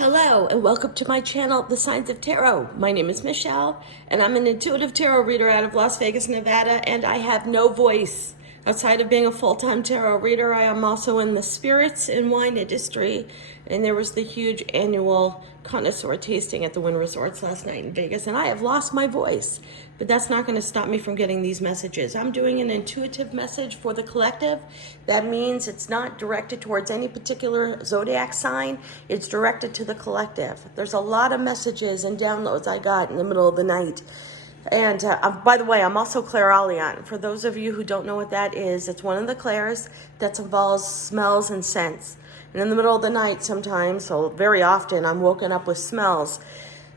Hello and welcome to my channel, The Signs of Tarot. My name is Michelle and I'm an intuitive tarot reader out of Las Vegas, Nevada, and I have no voice. Outside of being a full-time tarot reader, I am also in the spirits and wine industry, and there was the huge annual connoisseur tasting at the Wynn Resorts last night in Vegas, and I have lost my voice. But that's not going to stop me from getting these messages. I'm doing an intuitive message for the collective. That means it's not directed towards any particular zodiac sign. It's directed to the collective. There's a lot of messages and downloads I got in the middle of the night. And by the way, I'm also clairaudient. For those of you who don't know what that is, it's one of the clairs that involves smells and scents. And in the middle of the night sometimes, so very often, I'm woken up with smells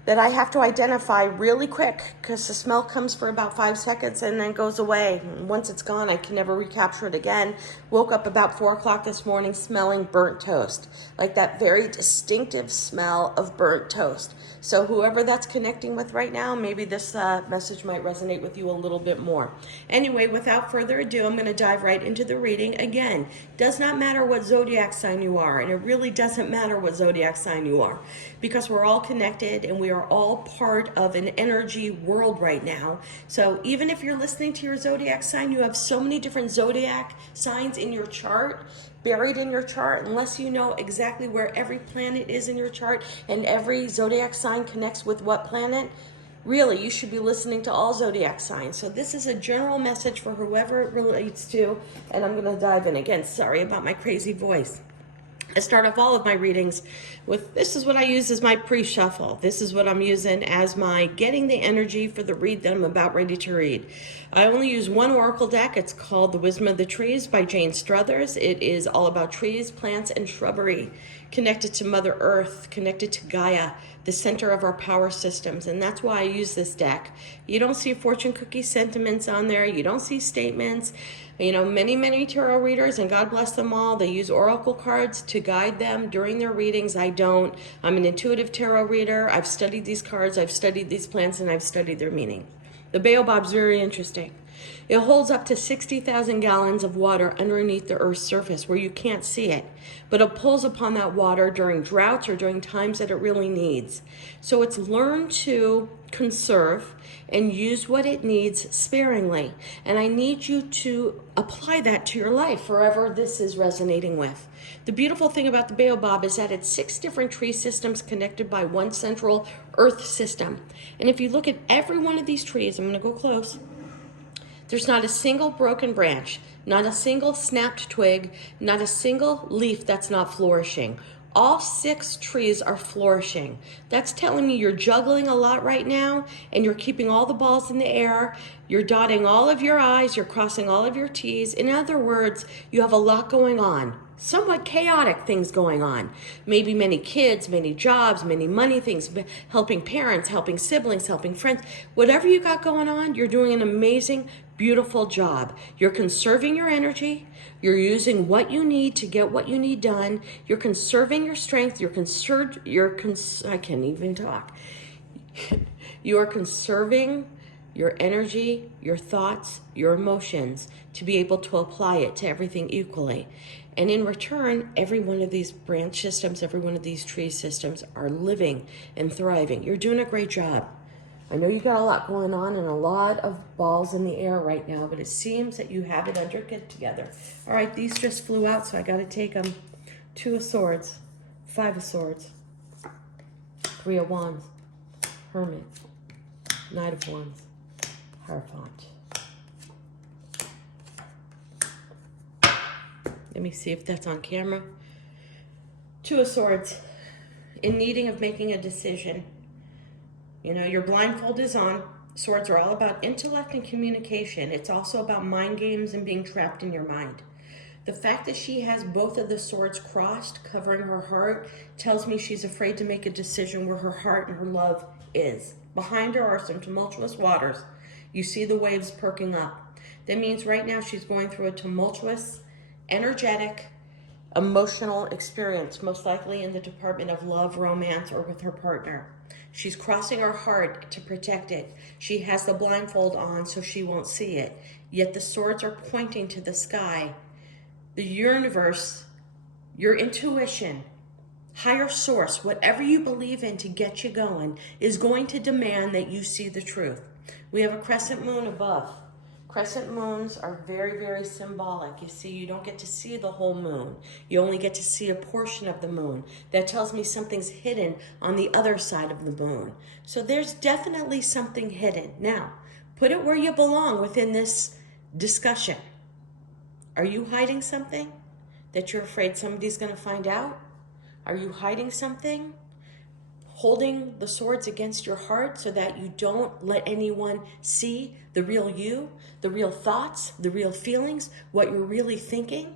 that I have to identify really quick because the smell comes for about 5 seconds and then goes away. And once it's gone, I can never recapture it again. Woke up about 4 o'clock this morning smelling burnt toast, like that very distinctive smell of burnt toast. So whoever that's connecting with right now, maybe this message might resonate with you a little bit more. Anyway, without further ado, I'm going to dive right into the reading. Again, does not matter what zodiac sign you are, and it really doesn't matter what zodiac sign you are, because we're all connected and we are all part of an energy world right now. So even if you're listening to your zodiac sign, you have so many different zodiac signs in your chart, buried in your chart, unless you know exactly where every planet is in your chart and every zodiac sign connects with what planet. Really, you should be listening to all zodiac signs. So this is a general message for whoever it relates to, and I'm going to dive in. Again, sorry about my crazy voice. I start off all of my readings with, this is what I use as my pre-shuffle. This is what I'm using as my getting the energy for the read that I'm about ready to read. I only use one oracle deck. It's called The Wisdom of the Trees by Jane Struthers. It is all about trees, plants, and shrubbery, connected to Mother Earth, connected to Gaia, the center of our power systems. And that's why I use this deck. You don't see fortune cookie sentiments on there. You don't see statements. You know, many tarot readers, and God bless them all, they use oracle cards to guide them during their readings. I don't. I'm an intuitive tarot reader. I've studied these cards, I've studied these plants, and I've studied their meaning. The baobab's very interesting. It holds up to 60,000 gallons of water underneath the Earth's surface where you can't see it, but it pulls upon that water during droughts or during times that it really needs. So it's learned to conserve and use what it needs sparingly. And I need you to apply that to your life, wherever this is resonating with. The beautiful thing about the baobab is that it's 6 different tree systems connected by one central earth system. And if you look at every one of these trees, I'm going to go close. There's not a single broken branch, not a single snapped twig, not a single leaf that's not flourishing. All 6 trees are flourishing. That's telling me you're juggling a lot right now and you're keeping all the balls in the air. You're dotting all of your I's, you're crossing all of your T's. In other words, you have a lot going on. Somewhat chaotic things going on. Maybe many kids, many jobs, many money things, helping parents, helping siblings, helping friends. Whatever you got going on, you're doing an amazing, beautiful job. You're conserving your energy. You're using what you need to get what you need done. You're conserving your strength. I can't even talk. You are conserving your energy, your thoughts, your emotions to be able to apply it to everything equally. And in return, every one of these branch systems, every one of these tree systems are living and thriving. You're doing a great job. I know you got a lot going on and a lot of balls in the air right now, but it seems that you have it under good together. All right, these just flew out, so I got to take them. 2 of Swords, 5 of Swords, 3 of Wands, Hermit, Knight of Wands, Hierophant. Let me see if that's on camera. 2 of Swords, in needing of making a decision. You know, your blindfold is on. Swords are all about intellect and communication. It's also about mind games and being trapped in your mind. The fact that she has both of the swords crossed, covering her heart, tells me she's afraid to make a decision where her heart and her love is. Behind her are some tumultuous waters. You see the waves perking up. That means right now she's going through a tumultuous, energetic, emotional experience, most likely in the department of love, romance, or with her partner. She's crossing her heart to protect it. She has the blindfold on so she won't see it. Yet the swords are pointing to the sky. The universe, your intuition, higher source, whatever you believe in to get you going, is going to demand that you see the truth. We have a crescent moon above. Crescent moons are very, very symbolic. You see, you don't get to see the whole moon. You only get to see a portion of the moon. That tells me something's hidden on the other side of the moon. So there's definitely something hidden. Now, put it where you belong within this discussion. Are you hiding something that you're afraid somebody's going to find out? Are you hiding something? Holding the swords against your heart so that you don't let anyone see the real you, the real thoughts, the real feelings, what you're really thinking?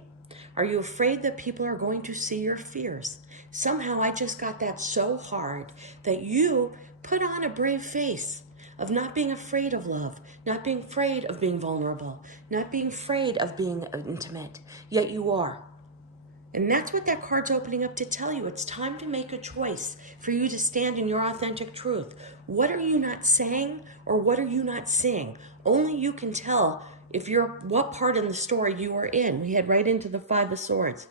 Are you afraid that people are going to see your fears? Somehow I just got that so hard that you put on a brave face of not being afraid of love, not being afraid of being vulnerable, not being afraid of being intimate, yet you are. And that's what that card's opening up to tell you. It's time to make a choice for you to stand in your authentic truth. What are you not saying, or what are you not seeing? Only you can tell what part in the story you are in. We head right into the Five of Swords.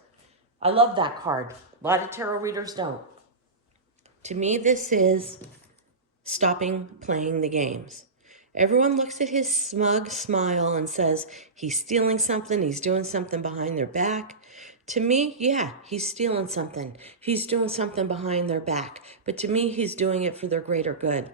I love that card. A lot of tarot readers don't. To me, this is stopping playing the games. Everyone looks at his smug smile and says he's stealing something, he's doing something behind their back. To me, yeah, he's stealing something. He's doing something behind their back. But to me, he's doing it for their greater good.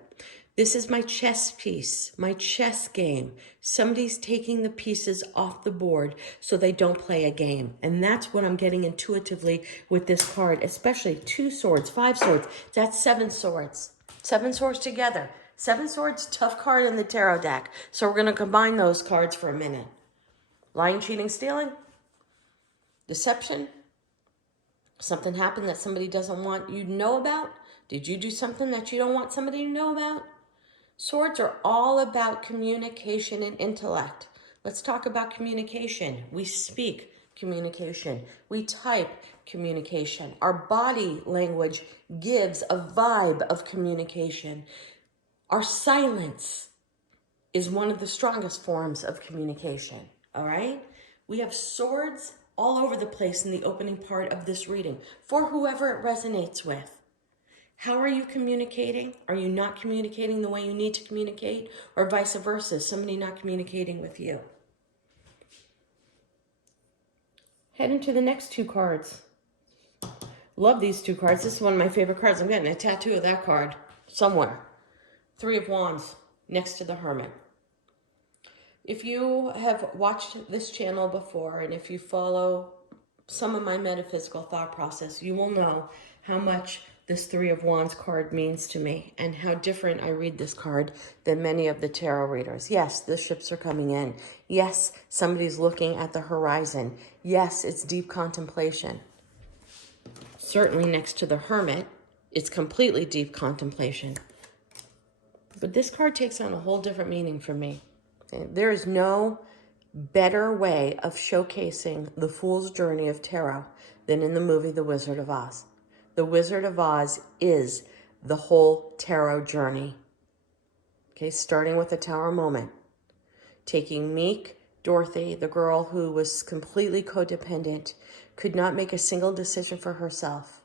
This is my chess piece, my chess game. Somebody's taking the pieces off the board so they don't play a game. And that's what I'm getting intuitively with this card, especially 2 swords, 5 swords. That's 7 swords. 7 swords together. 7 swords, tough card in the tarot deck. So we're going to combine those cards for a minute. Lying, cheating, stealing. Deception. Something happened that somebody doesn't want you to know about. Did you do something that you don't want somebody to know about? Swords are all about communication and intellect. Let's talk about communication. We speak communication. We type communication. Our body language gives a vibe of communication. Our silence is one of the strongest forms of communication, all right? We have swords all over the place in the opening part of this reading for whoever it resonates with. How are you communicating? Are you not communicating the way you need to communicate? Or vice versa, somebody not communicating with you? Head into the next 2 cards. Love these 2 cards. This is one of my favorite cards. I'm getting a tattoo of that card somewhere. 3 of Wands next to the Hermit. If you have watched this channel before, and if you follow some of my metaphysical thought process, you will know how much this 3 of Wands card means to me and how different I read this card than many of the tarot readers. Yes, the ships are coming in. Yes, somebody's looking at the horizon. Yes, it's deep contemplation. Certainly next to the Hermit, it's completely deep contemplation. But this card takes on a whole different meaning for me. There is no better way of showcasing the fool's journey of tarot than in the movie The Wizard of Oz. The Wizard of Oz is the whole tarot journey. Okay, starting with the Tower moment. Taking meek Dorothy, the girl who was completely codependent, could not make a single decision for herself.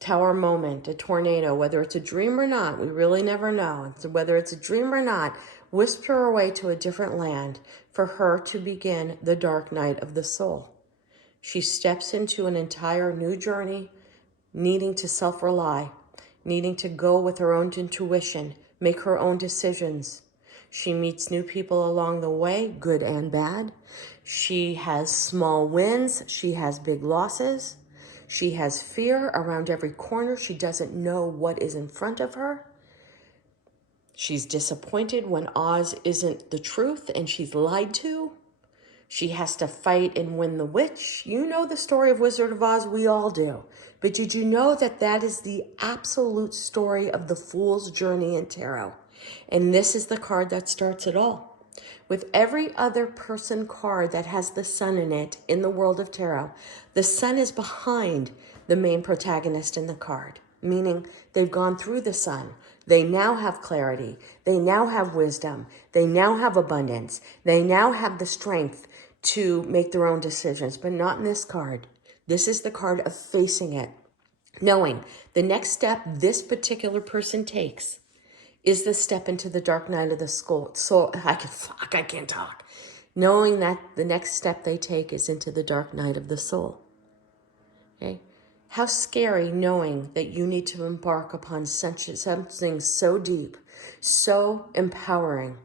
Tower moment, a tornado, whether it's a dream or not, we really never know. Whether it's a dream or not, whisked her away to a different land for her to begin the dark night of the soul. She steps into an entire new journey, needing to self-rely, needing to go with her own intuition, make her own decisions. She meets new people along the way, good and bad. She has small wins. She has big losses. She has fear around every corner. She doesn't know what is in front of her. She's disappointed when Oz isn't the truth and she's lied to. She has to fight and win the witch. You know the story of Wizard of Oz, we all do. But did you know that that is the absolute story of the fool's journey in tarot? And this is the card that starts it all. With every other person card that has the sun in it in the world of tarot, the sun is behind the main protagonist in the card, meaning they've gone through the sun. They now have clarity. They now have wisdom. They now have abundance. They now have the strength to make their own decisions, but not in this card. This is the card of facing it, Knowing the next step this particular person takes is the step into the dark night of the soul. So I can't talk. Knowing that the next step they take is into the dark night of the soul. Okay? How scary knowing that you need to embark upon something so deep, so empowering.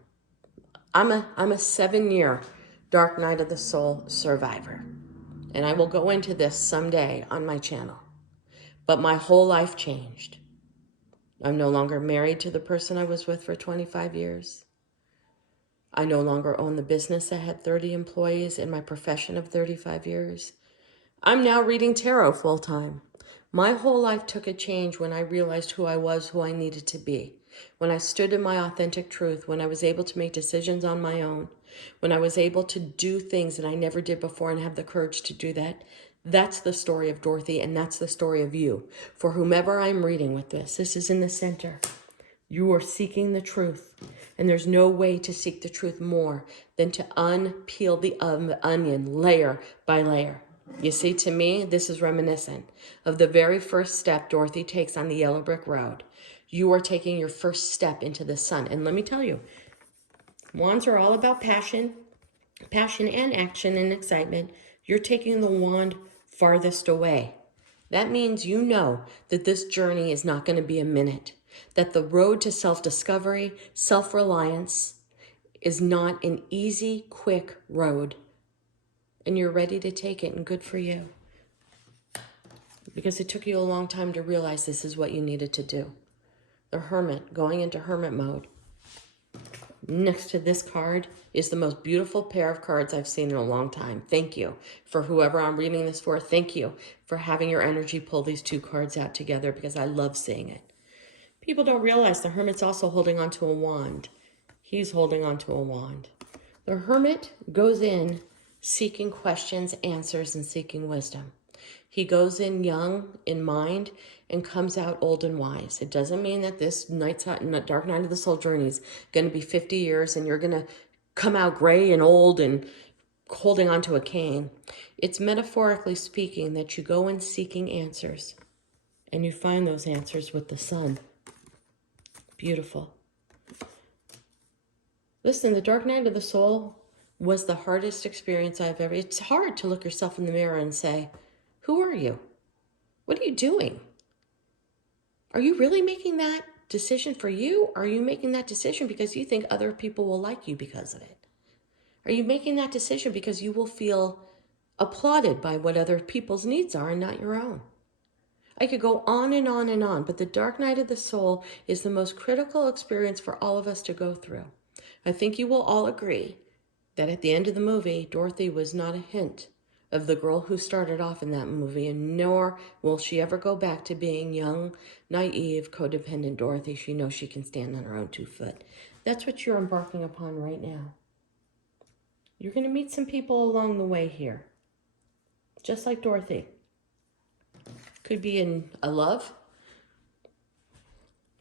I'm a 7-year dark night of the soul survivor. And I will go into this someday on my channel. But my whole life changed. I'm no longer married to the person I was with for 25 years. I no longer own the business that had 30 employees in my profession of 35 years. I'm now reading tarot full time. My whole life took a change when I realized who I was, who I needed to be. When I stood in my authentic truth, when I was able to make decisions on my own, when I was able to do things that I never did before and have the courage to do that. That's the story of Dorothy, and that's the story of you. For whomever I'm reading with this is in the center. You are seeking the truth, and there's no way to seek the truth more than to unpeel the onion layer by layer. You see, to me, this is reminiscent of the very first step Dorothy takes on the yellow brick road. You are taking your first step into the sun. And let me tell you, wands are all about passion and action and excitement. You're taking the wand farthest away. That means you know that this journey is not going to be a minute, that the road to self-discovery, self-reliance is not an easy, quick road. And you're ready to take it, and good for you. Because it took you a long time to realize this is what you needed to do. The Hermit, going into hermit mode. Next to this card is the most beautiful pair of cards I've seen in a long time. Thank you for whoever I'm reading this for. Thank you for having your energy pull these two cards out together, because I love seeing it. People don't realize the Hermit's also holding onto a wand. He's holding onto a wand. The Hermit goes in seeking questions, answers, and seeking wisdom. He goes in young in mind and comes out old and wise. It doesn't mean that this dark night of the soul journey is going to be 50 years and you're going to come out gray and old and holding onto a cane. It's metaphorically speaking that you go in seeking answers and you find those answers with the sun. Beautiful. Listen, the dark night of the soul was the hardest experience I've ever. It's hard to look yourself in the mirror and say, who are you? What are you doing? Are you really making that decision for you? Or are you making that decision because you think other people will like you because of it? Are you making that decision because you will feel applauded by what other people's needs are and not your own? I could go on and on and on, but the dark night of the soul is the most critical experience for all of us to go through. I think you will all agree that at the end of the movie, Dorothy was not a hint of the girl who started off in that movie, and nor will she ever go back to being young, naive, codependent Dorothy. She knows she can stand on her own 2 feet. That's what you're embarking upon right now. You're going to meet some people along the way here, just like Dorothy. Could be in a love.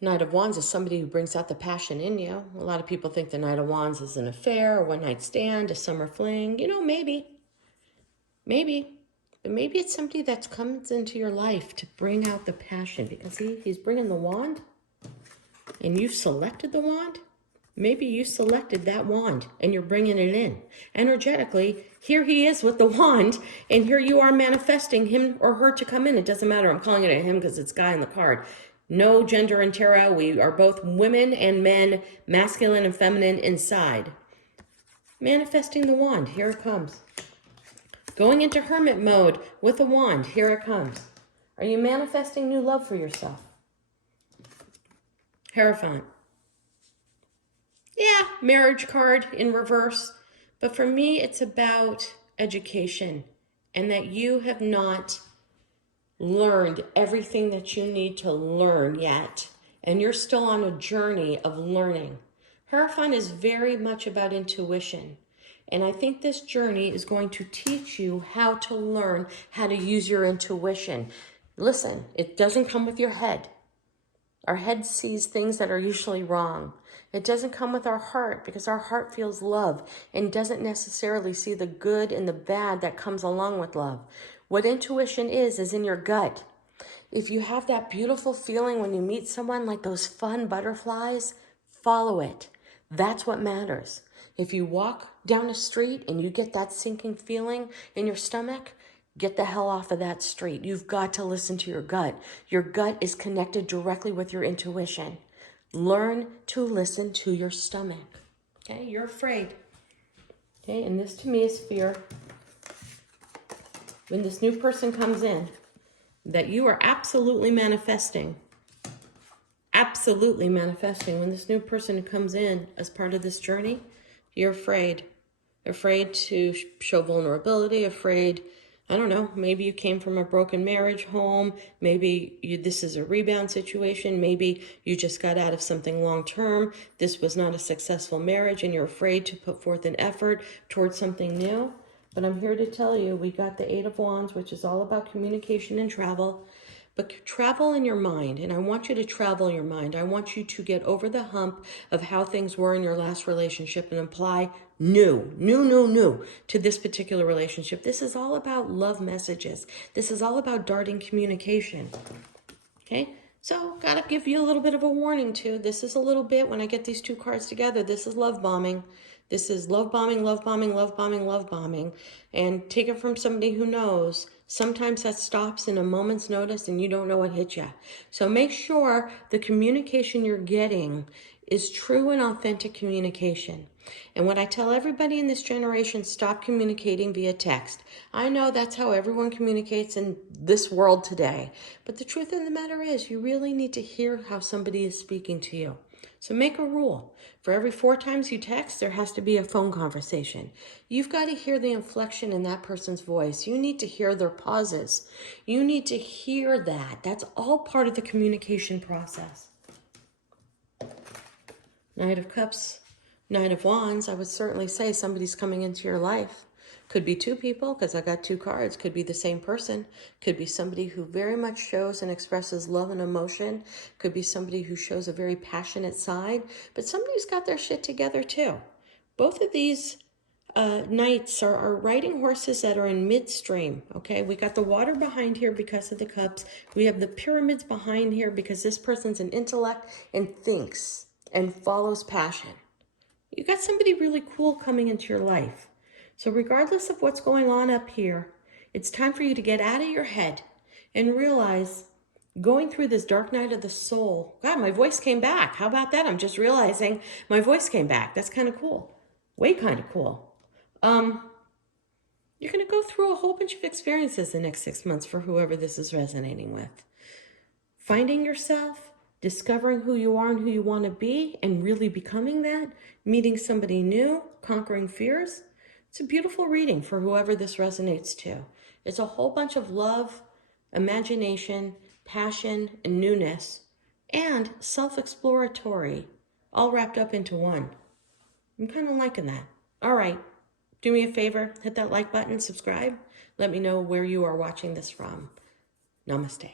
Knight of Wands is somebody who brings out the passion in you. A lot of people think the Knight of Wands is an affair, a one-night stand, a summer fling. You know, maybe. But maybe it's somebody that comes into your life to bring out the passion. Because he's bringing the wand, and you've selected the wand. Maybe you selected that wand, and you're bringing it in. Energetically, here he is with the wand, and here you are manifesting him or her to come in. It doesn't matter. I'm calling it a him because it's guy in the card. No gender in tarot. We are both women and men, masculine and feminine inside. Manifesting the wand. Here it comes. Going into hermit mode with a wand. Here it comes. Are you manifesting new love for yourself? Hierophant. Yeah, marriage card in reverse. But for me, it's about education and that you have not learned everything that you need to learn yet. And you're still on a journey of learning. Hierophant is very much about intuition. And I think this journey is going to teach you how to learn how to use your intuition. Listen, it doesn't come with your head. Our head sees things that are usually wrong. It doesn't come with our heart because our heart feels love and doesn't necessarily see the good and the bad that comes along with love. What intuition is in your gut. If you have that beautiful feeling when you meet someone, like those fun butterflies, follow it. That's what matters. If you walk down a street and you get that sinking feeling in your stomach, get the hell off of that street. You've got to listen to your gut. Your gut is connected directly with your intuition. Learn to listen to your stomach. Okay, you're afraid. Okay, and this to me is fear. When this new person comes in, that you are absolutely manifesting. Absolutely manifesting. When this new person comes in as part of this journey, you're afraid. Afraid to show vulnerability, afraid, I don't know, maybe you came from a broken marriage home, maybe this is a rebound situation, maybe you just got out of something long-term, this was not a successful marriage, and you're afraid to put forth an effort towards something new. But I'm here to tell you, we got the Eight of Wands, which is all about communication and travel. But travel in your mind, and I want you to travel your mind. I want you to get over the hump of how things were in your last relationship and apply new to this particular relationship. This is all about love messages. This is all about darting communication. Okay? So, gotta give you a little bit of a warning too. This is a little bit, when I get these two cards together, this is love bombing. This is love bombing, love bombing, love bombing, love bombing. And take it from somebody who knows. Sometimes that stops in a moment's notice and you don't know what hit you. So make sure the communication you're getting is true and authentic communication. And what I tell everybody in this generation, stop communicating via text. I know that's how everyone communicates in this world today. But the truth of the matter is, you really need to hear how somebody is speaking to you. So make a rule. For every 4 times you text, there has to be a phone conversation. You've got to hear the inflection in that person's voice. You need to hear their pauses. You need to hear that. That's all part of the communication process. Knight of Cups, Knight of Wands, I would certainly say somebody's coming into your life. Could be 2 people, because I got 2 cards. Could be the same person. Could be somebody who very much shows and expresses love and emotion. Could be somebody who shows a very passionate side. But somebody's got their shit together too. Both of these knights are riding horses that are in midstream, okay? We got the water behind here because of the cups. We have the pyramids behind here because this person's an intellect and thinks and follows passion. You got somebody really cool coming into your life. So regardless of what's going on up here, it's time for you to get out of your head and realize, going through this dark night of the soul, God, my voice came back. How about that? I'm just realizing my voice came back. That's kind of cool. Way kind of cool. You're going to go through a whole bunch of experiences the next 6 months for whoever this is resonating with. Finding yourself, discovering who you are and who you want to be, and really becoming that, meeting somebody new, conquering fears. It's a beautiful reading for whoever this resonates to. It's a whole bunch of love, imagination, passion, and newness, and self-exploratory, all wrapped up into one. I'm kind of liking that. All right, do me a favor, hit that like button, subscribe. Let me know where you are watching this from. Namaste.